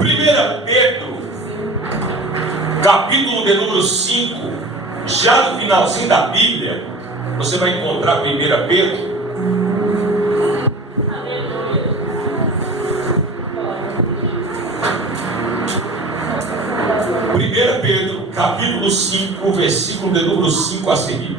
1 Pedro, capítulo de número 5, já no finalzinho da Bíblia, você vai encontrar 1 Pedro. Pedro, capítulo 5, versículo de número 5 a seguir.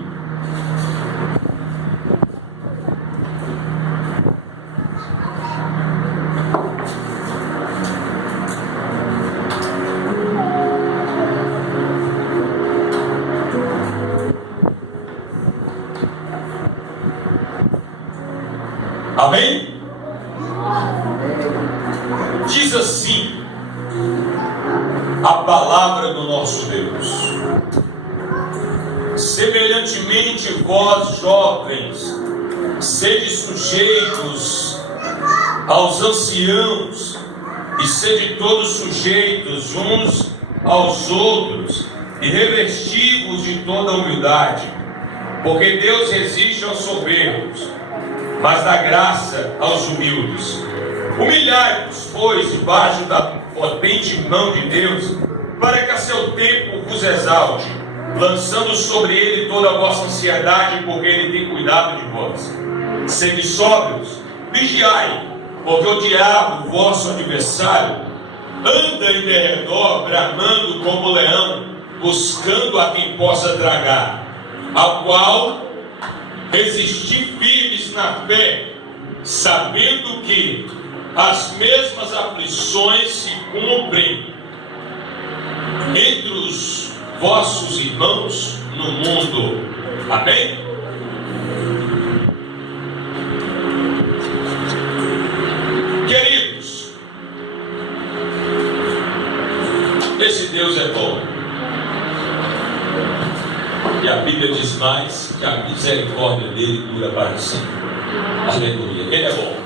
Amém? Diz assim a palavra do nosso Deus: semelhantemente vós, jovens, sede sujeitos aos anciãos, e sede todos sujeitos uns aos outros, e revesti-vos de toda humildade, porque Deus resiste aos soberbos, mas dá graça aos humildes. Humilhai-vos, pois, debaixo da potente mão de Deus, para que a seu tempo vos exalte, lançando sobre ele toda a vossa ansiedade, porque ele tem cuidado de vós. Sede sóbrios, vigiai, porque o diabo, vosso adversário, anda em derredor, bramando como leão, buscando a quem possa tragar, ao qual resistir firmes na fé, sabendo que as mesmas aflições se cumprem entre os vossos irmãos no mundo. Amém? Queridos, esse Deus é bom. E a Bíblia diz mais que a misericórdia dele dura para sempre. Aleluia. Ele é bom.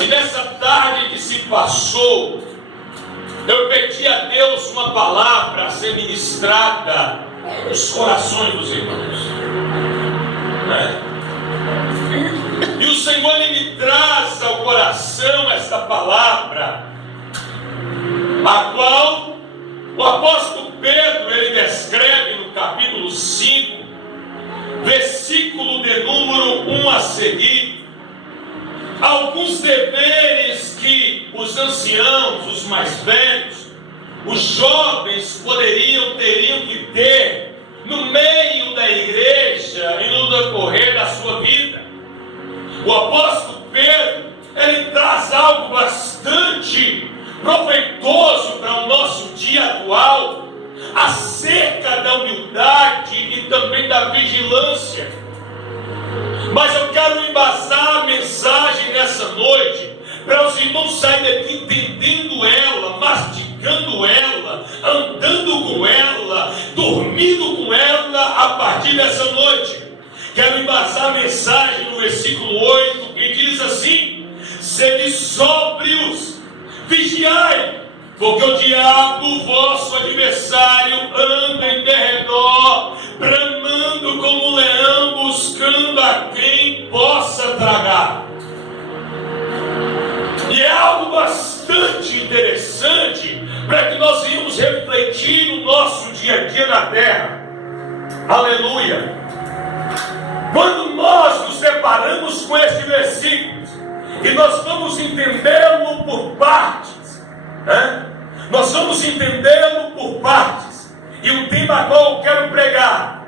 E nessa tarde que se passou, eu pedi a Deus uma palavra a ser ministrada nos corações dos irmãos, né? E o Senhor, Ele me traz ao coração esta palavra, a qual o apóstolo Pedro, ele descreve no capítulo 5, versículo de número 1 a seguir, alguns deveres que os anciãos, os mais velhos, os jovens teriam que ter no meio da igreja e no decorrer da sua vida. O apóstolo Pedro, ele traz algo bastante proveitoso para o nosso dia atual, acerca da humildade e também da vigilância. Mas eu quero embasar a mensagem nessa noite, para os irmãos saírem daqui entendendo ela, mastigando ela, andando com ela, dormindo com ela a partir dessa noite. Quero embasar a mensagem no versículo 8, que diz assim: sede sóbrios, vigiai, porque o diabo, vosso adversário, anda em derredor, bramando como um leão, buscando a quem possa tragar. E é algo bastante interessante para que nós venhamos refletir no nosso dia a dia na terra. Aleluia! Quando nós nos deparamos com este versículo e nós vamos entendê-lo por partes, né? Nós vamos entendê-lo por partes. E o tema qual eu quero pregar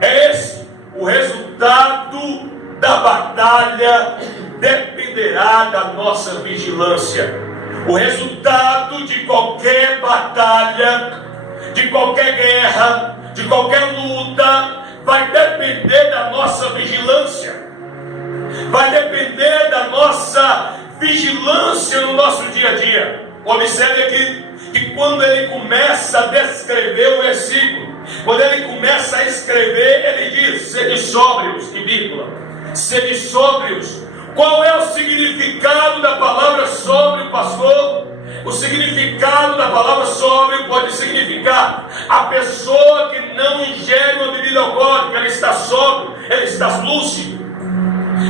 é esse: o resultado da batalha dependerá da nossa vigilância. O resultado de qualquer batalha, de qualquer guerra, de qualquer luta, vai depender da nossa vigilância. Vai depender da nossa vigilância no nosso dia a dia. Observe aqui que quando ele começa a descrever o versículo, quando ele começa a escrever, ele diz: sede sóbrios, e vírgula, sede sóbrios. Qual é o significado da palavra sóbrio, pastor? O significado da palavra sóbrio pode significar a pessoa que não ingere uma bebida alcoólica. Ele está sóbrio, ele está lúcido,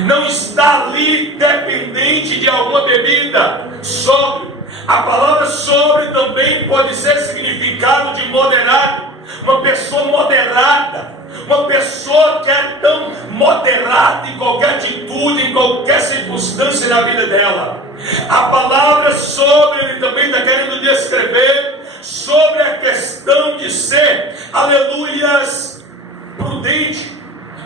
não está ali dependente de alguma bebida. Sóbrio. A palavra sobre também pode ser significado de moderado. Uma pessoa moderada, uma pessoa que é tão moderada em qualquer atitude, em qualquer circunstância da vida dela. A palavra sobre, ele também está querendo descrever sobre a questão de ser, aleluias, prudente,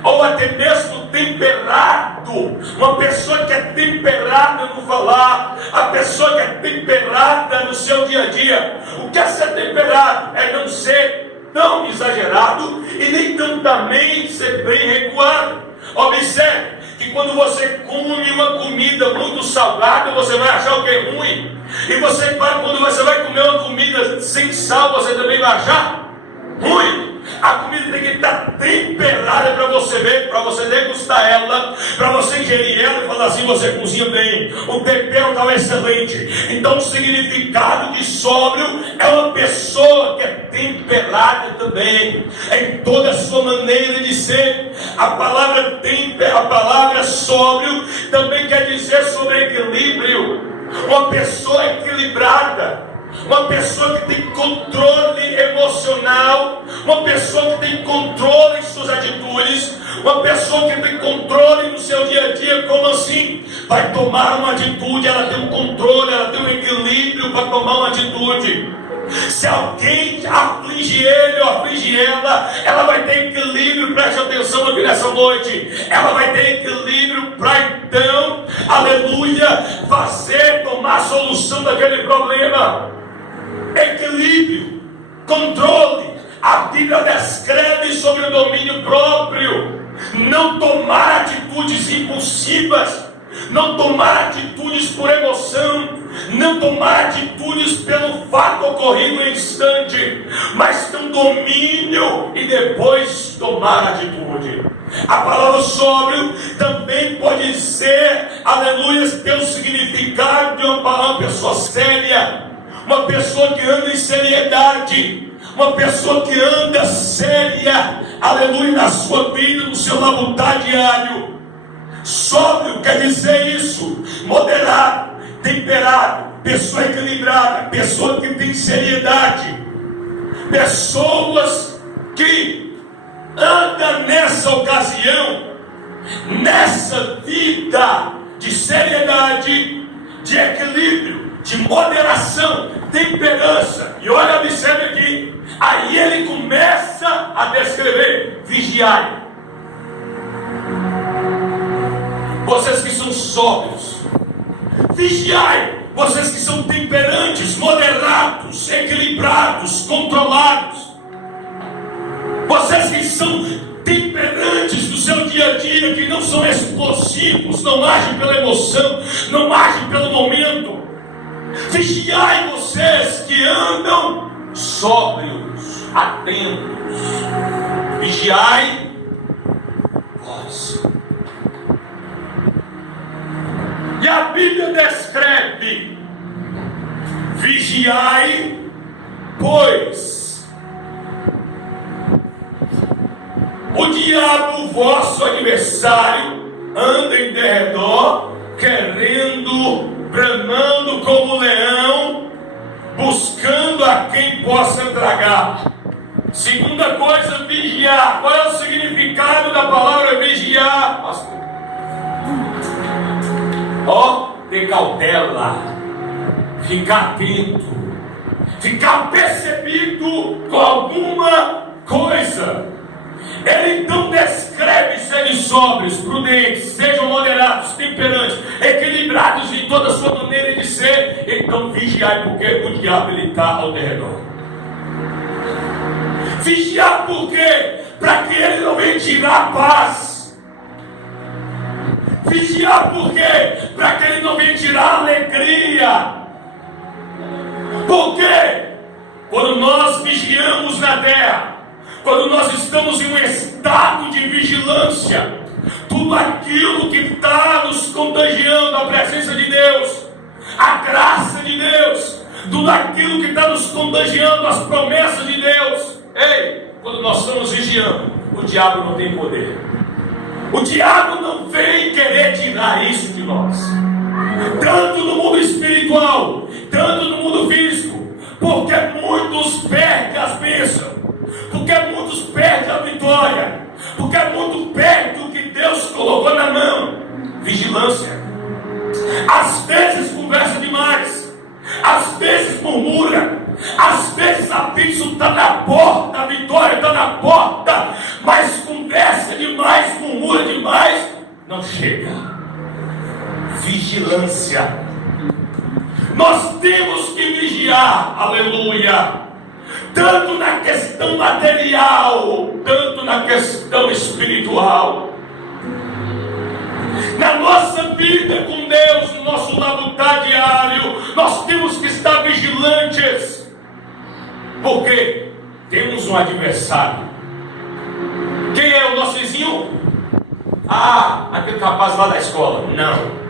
ou até mesmo temperado. Uma pessoa que é temperada no falar, a pessoa que é temperada no seu dia a dia. O que é ser temperado? É não ser tão exagerado e nem também ser bem recuado. Observe que quando você come uma comida muito salgada, você vai achar o que é ruim. E quando você vai comer uma comida sem sal, você também vai achar ruim. A comida tem que estar temperada para você ver, para você degustar ela, para você ingerir ela e falar assim: você cozinha bem, o tempero está excelente. Então o significado de sóbrio é uma pessoa que é temperada também, em toda a sua maneira de ser. A palavra sóbrio também quer dizer sobre equilíbrio. Uma pessoa equilibrada, uma pessoa que tem controle emocional, uma pessoa que tem controle em suas atitudes, uma pessoa que tem controle no seu dia a dia. Como assim? Vai tomar uma atitude, ela tem um controle, ela tem um equilíbrio para tomar uma atitude. Se alguém aflige ele ou aflige ela vai ter equilíbrio. Preste atenção aqui nessa noite. Ela vai ter equilíbrio para então, aleluia, tomar a solução daquele problema. Equilíbrio, controle. A Bíblia descreve sobre o domínio próprio. Não tomar atitudes impulsivas, não tomar atitudes por emoção, não tomar atitudes pelo fato ocorrido no instante, mas ter um domínio e depois tomar atitude. A palavra sóbrio também pode ser, aleluia, ter o significado de uma pessoa séria, uma pessoa que anda em seriedade, uma pessoa que anda séria, aleluia, na sua vida, no seu labutar diário. Sóbrio quer dizer isso: moderado, temperado, pessoa equilibrada, pessoa que tem seriedade, pessoas que andam nessa ocasião, nessa vida de seriedade, de equilíbrio, de moderação, temperança. E olha, observe aqui, aí ele começa a descrever: vigiai. Vocês que são sóbrios, vigiai. Vocês que são temperantes, moderados, equilibrados, controlados, vocês que são temperantes do seu dia a dia, que não são explosivos, não agem pela emoção, não agem pelo momento. Vigiai vocês que andam sóbrios, atentos. Vigiai vós. E a Bíblia descreve: vigiai, pois o diabo, vosso adversário, anda em derredor, querendo, bramando como leão, buscando a quem possa tragar. Segunda coisa, vigiar. Qual é o significado da palavra vigiar, pastor? Ter cautela, ficar atento, ficar percebido com alguma coisa. Ele então descreve serem sóbrios, prudentes, sejam moderados, temperantes, equilibrados em toda a sua maneira de ser. Então vigiai, porque o diabo está ao redor. Vigiar por quê? Para que ele não venha tirar a paz. Vigiar por quê? Para que ele não venha tirar a alegria. Por quê? Quando nós vigiamos na terra, quando nós estamos em um estado de vigilância, tudo aquilo que está nos contagiando, a presença de Deus, a graça de Deus, tudo aquilo que está nos contagiando, as promessas de Deus, quando nós estamos vigiando, o diabo não tem poder. O diabo não vem querer tirar isso de nós, tanto no mundo espiritual, tanto no está na porta, a vitória está na porta, mas conversa demais, murmura demais, não chega. Vigilância. Nós temos que vigiar, aleluia, tanto na questão material, tanto na questão espiritual. Na nossa vida com Deus, no nosso labutar diário, nós temos que estar vigilantes, porque temos um adversário. Quem é o nosso vizinho? Aquele rapaz lá da escola. Não.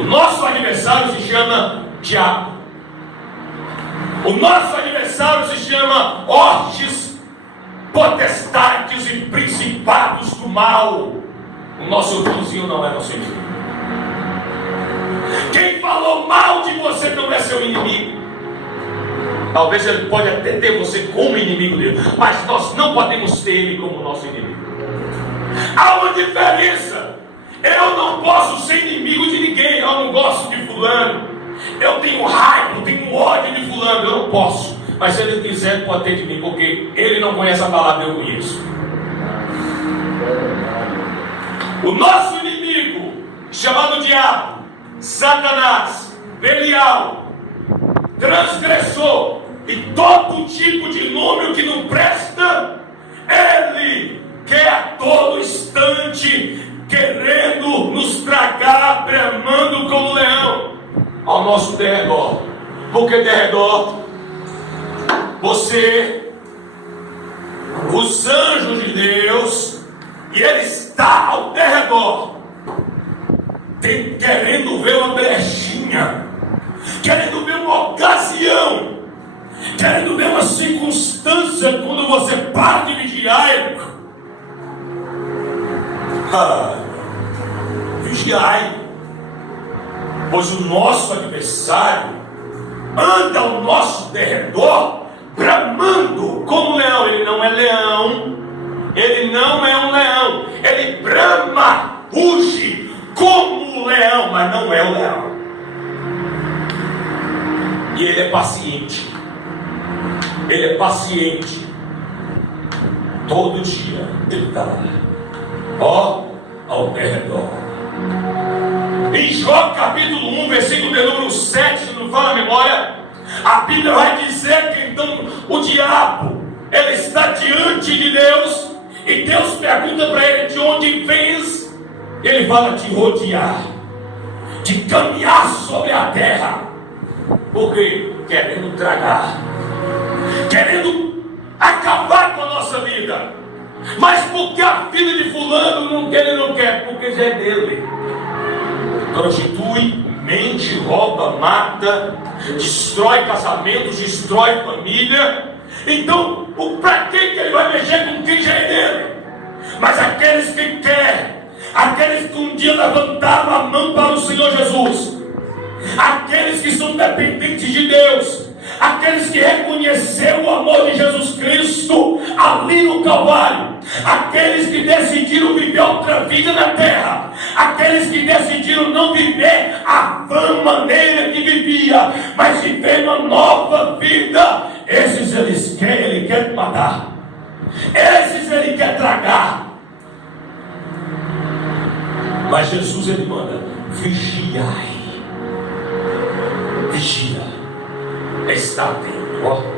O nosso adversário se chama diabo. O nosso adversário se chama hostes, potestades e principados do mal. O nosso vizinho não é nosso inimigo. Quem falou mal de você não é seu inimigo. Talvez ele pode até ter você como inimigo dele, mas nós não podemos ter ele como nosso inimigo. Há uma diferença. Eu não posso ser inimigo de ninguém. Eu não gosto de fulano, eu tenho raiva, eu tenho ódio de fulano. Eu não posso. Mas se ele quiser, pode ter de mim, porque ele não conhece a palavra, eu conheço. O nosso inimigo, chamado diabo, Satanás, Belial, transgressor e todo tipo de nome que não presta, ele quer a todo instante querendo nos tragar, bramando como leão ao nosso derredor. Porque derredor, você, os anjos de Deus, e ele está ao derredor, querendo ver uma brechinha, querendo ver uma ocasião, querendo ver uma circunstância quando você para de vigiar. Vigiai, pois o nosso adversário anda ao nosso derredor, bramando como leão. Ele não é leão, ele não é um leão, ele brama, ruge como um leão, mas não é o leão. E ele é paciente, ele é paciente. Todo dia ele está lá, ao derredor. Em Jó capítulo 1, versículo de número 7, se não fala a memória, a Bíblia vai dizer que então o diabo, ele está diante de Deus, e Deus pergunta para ele: de onde vens? Ele fala: de rodear, de caminhar sobre a terra. Por quê? Querendo tragar, querendo acabar com a nossa vida. Mas porque a filha de fulano não quer, ele não quer, porque já é dele. Prostitui, mente, rouba, mata, destrói casamentos, destrói família. Então, para que ele vai mexer com quem já é dele? Mas aqueles que querem, aqueles que um dia levantaram a mão para o Senhor Jesus, aqueles que são dependentes de Deus, aqueles que reconheceram o amor de Jesus Cristo ali no Calvário, aqueles que decidiram viver outra vida na terra, aqueles que decidiram não viver a vã maneira que vivia, mas viver uma nova vida, esses ele quer matar, esses ele quer tragar. Mas Jesus, ele manda: vigiai, vigia, está atento.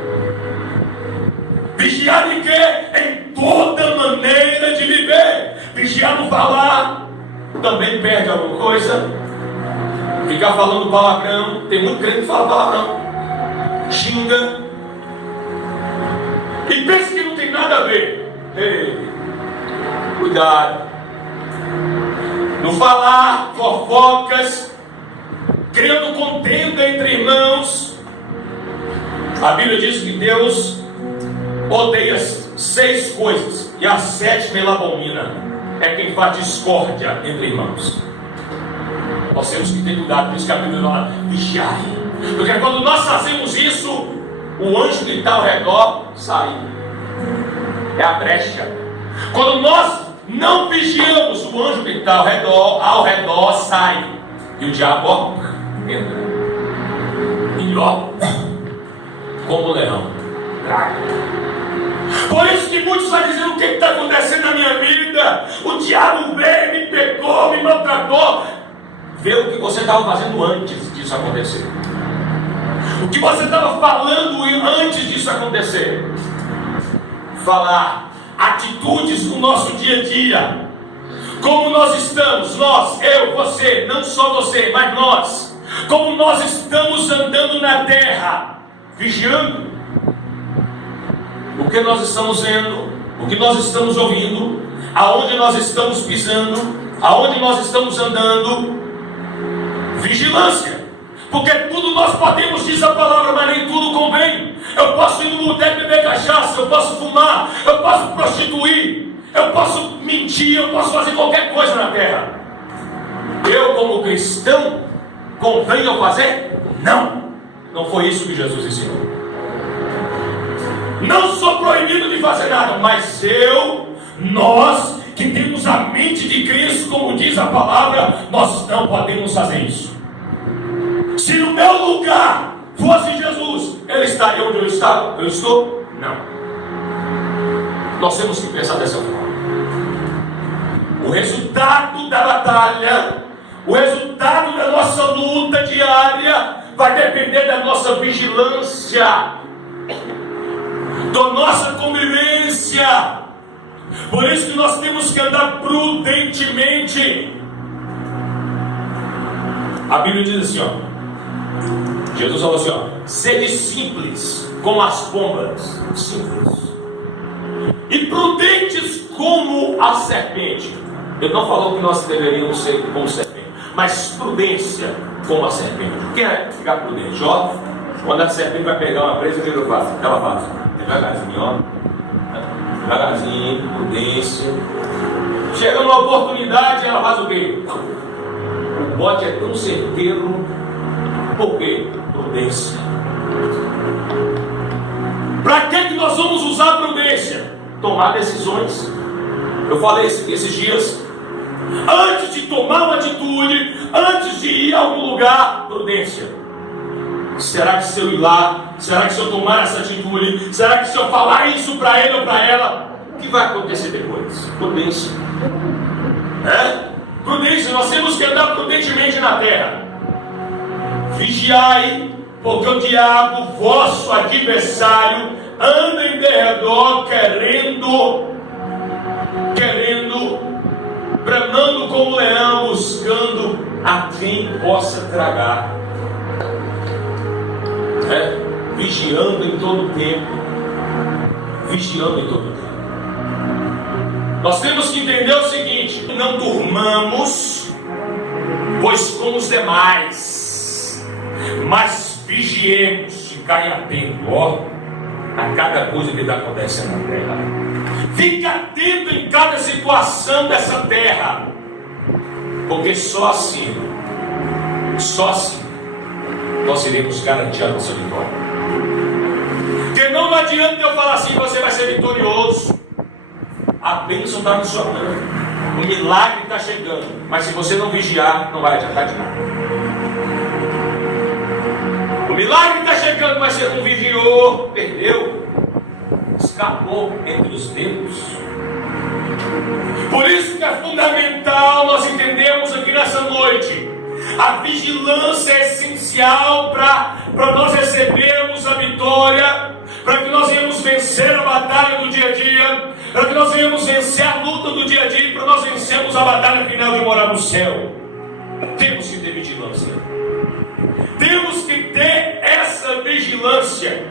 Vigiar em quê? Em toda maneira de viver. Vigiar no falar, também perde alguma coisa. Ficar falando palavrão, tem muito crente que fala palavrão, xinga, e pensa que não tem nada a ver. Ei, cuidado. No falar, fofocas, criando contenda entre irmãos. A Bíblia diz que Deus odeia 6 coisas, e a 7ª ele abomina: é quem faz discórdia entre irmãos. Nós temos que ter cuidado, por isso que a Bíblia fala: vigiai, porque quando nós fazemos isso, o anjo que está ao redor sai, é a brecha. Quando nós não vigiamos, o anjo que está ao redor sai, e o diabo entra. E como leão, contrário. Por isso que muitos estão dizendo: o que está acontecendo na minha vida? O diabo veio, me pegou, me maltratou. Vê o que você estava fazendo antes disso acontecer. O que você estava falando antes disso acontecer. Falar atitudes no nosso dia a dia. Como nós estamos, nós, eu, você, não só você, mas nós. Como nós estamos andando na terra, vigiando. O que nós estamos vendo, o que nós estamos ouvindo, aonde nós estamos pisando, aonde nós estamos andando. Vigilância. Porque tudo nós podemos, diz a palavra, mas nem tudo convém. Eu posso ir no boteco beber cachaça, eu posso fumar, eu posso prostituir, eu posso mentir, eu posso fazer qualquer coisa na terra. Eu, como cristão, convém eu fazer? Não. Não foi isso que Jesus ensinou. Não sou proibido de fazer nada, mas nós que temos a mente de Cristo, como diz a palavra, nós não podemos fazer isso. Se no meu lugar fosse Jesus, ele estaria onde eu estou? Não. Nós temos que pensar dessa forma. O resultado da batalha, o resultado da nossa luta diária, vai depender da nossa vigilância, da nossa convivência. Por isso que nós temos que andar prudentemente. A Bíblia diz assim, ó. Jesus falou assim, ó: sede simples como as pombas, simples, e prudentes como a serpente. Ele não falou que nós deveríamos ser como serpente, mas prudência como a serpente. O que é ficar prudente? Ó, quando a serpente vai pegar uma presa, o que ela faz? Devagarzinho, ó. Devagarzinho, prudência. Chegando uma oportunidade, ela faz o quê? O bote é tão certeiro. Por quê? Prudência. Para que nós vamos usar a prudência? Tomar decisões. Eu falei esses dias. Antes de tomar uma atitude, antes de ir a algum lugar, prudência. Será que se eu ir lá, será que se eu tomar essa atitude, será que se eu falar isso para ele ou para ela, o que vai acontecer depois? Prudência. Prudência, nós temos que andar prudentemente na terra. Vigiai, porque o diabo, vosso adversário, anda em derredor, bramando como leão, buscando a quem possa tragar. Vigiando em todo tempo. Vigiando em todo tempo. Nós temos que entender o seguinte: não durmamos, pois como os demais, mas vigiemos, ficar atento, ó, a cada coisa que está acontecendo na terra. Fique atento em cada situação dessa terra, porque só assim nós iremos garantir a nossa vitória. Porque não adianta eu falar assim: você vai ser vitorioso. A bênção está na sua mão, o milagre está chegando, mas se você não vigiar, não vai adiantar de nada. O milagre está chegando, mas você não vigiou, perdeu, escapou entre os dedos. Por isso que é fundamental nós entendemos aqui nessa noite: a vigilância é essencial para nós recebermos a vitória, para que nós venhamos vencer a batalha do dia a dia, para que nós venhamos vencer a luta do dia a dia, para nós vencermos a batalha final de morar no céu. Temos que ter vigilância. Temos que ter essa vigilância.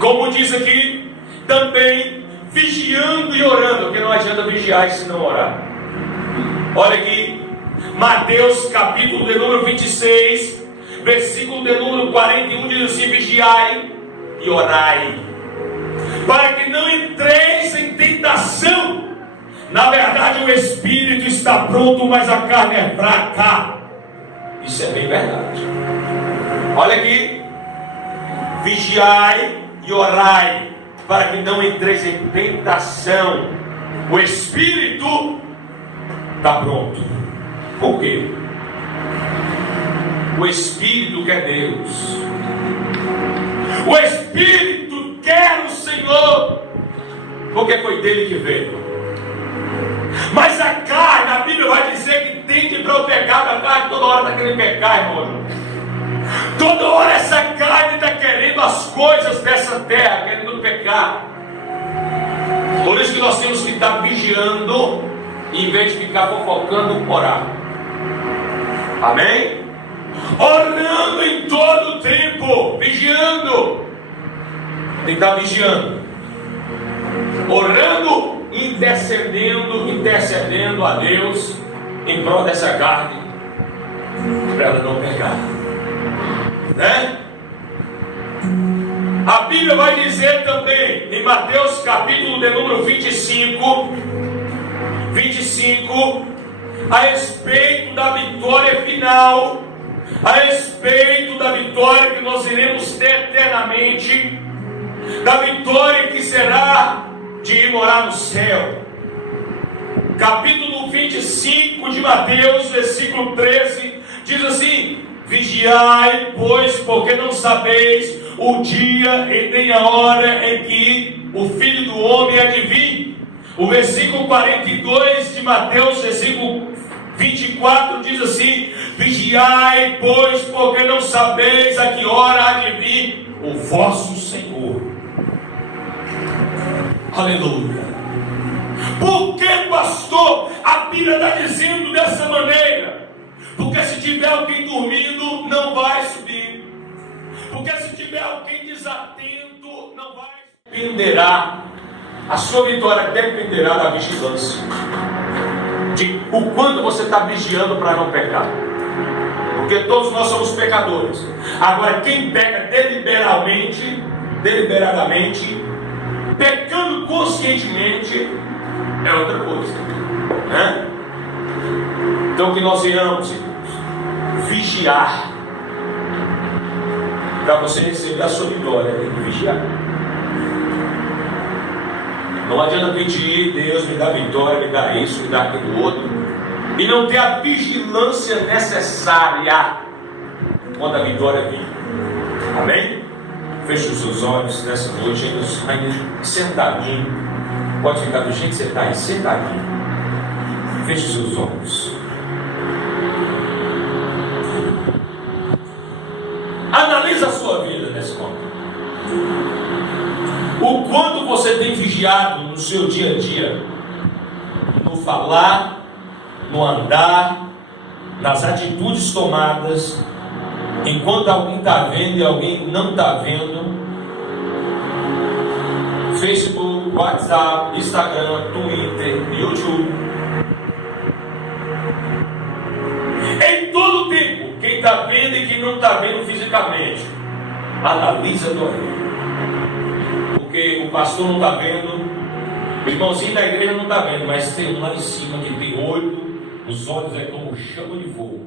Como diz aqui, também vigiando e orando, porque não adianta vigiar e se não orar. Olha aqui, Mateus capítulo de número 26, versículo de número 41, diz assim: vigiai e orai, para que não entreis em tentação. Na verdade, o espírito está pronto, mas a carne é fraca. Isso é bem verdade. Olha aqui, vigiai e orai, para que não entreis em tentação. O espírito está pronto. Por quê? O espírito quer Deus. O espírito quer o dele que veio. Mas a carne, a Bíblia vai dizer que tende para o pecado. A carne toda hora está querendo pecar, irmão. Toda hora essa carne está querendo as coisas dessa terra, querendo pecar. Por isso que nós temos que estar vigiando, em vez de ficar fofocando, orar. Amém? Orando em todo o tempo, vigiando. Tem que estar vigiando, orando, intercedendo a Deus em prol dessa carne, para ela não pecar, né? A Bíblia vai dizer também em Mateus capítulo de número 25, a respeito da vitória final, a respeito da vitória que nós iremos ter eternamente, da vitória que será de ir morar no céu. Capítulo 25 de Mateus, versículo 13, diz assim: vigiai, pois, porque não sabeis o dia e nem a hora em que o Filho do Homem há de vir. O versículo 42 de Mateus, versículo 24, diz assim: vigiai, pois, porque não sabeis a que hora há de vir o vosso Senhor. Aleluia. Por que, pastor, a Bíblia está dizendo dessa maneira? Porque se tiver alguém dormindo, não vai subir. Porque se tiver alguém desatento, não vai. Dependerá, a sua vitória dependerá da vigilância, de o quanto você está vigiando para não pecar. Porque todos nós somos pecadores. Agora, quem peca deliberadamente, pecando conscientemente, é outra coisa, né? Então que nós iremos, irmãos, vigiar. Para você receber a sua vitória, tem que vigiar. Não adianta pedir: Deus me dá vitória, me dá isso, me dá aquilo outro, e não ter a vigilância necessária quando a vitória vir. Amém? Feche os seus olhos nessa noite, ainda sentadinho. Pode ficar do jeito que você está aí, sentadinho. Feche os seus olhos. Analisa a sua vida nesse momento. O quanto você tem vigiado no seu dia a dia, no falar, no andar, nas atitudes tomadas, enquanto alguém está vendo e alguém não está vendo. Facebook, WhatsApp, Instagram, Twitter, YouTube. Em todo tempo, quem está vendo e quem não está vendo fisicamente, analisa a tua vida. Porque o pastor não está vendo, o irmãozinho da igreja não está vendo, mas tem um lá em cima que tem olho, os olhos é como chama de fogo.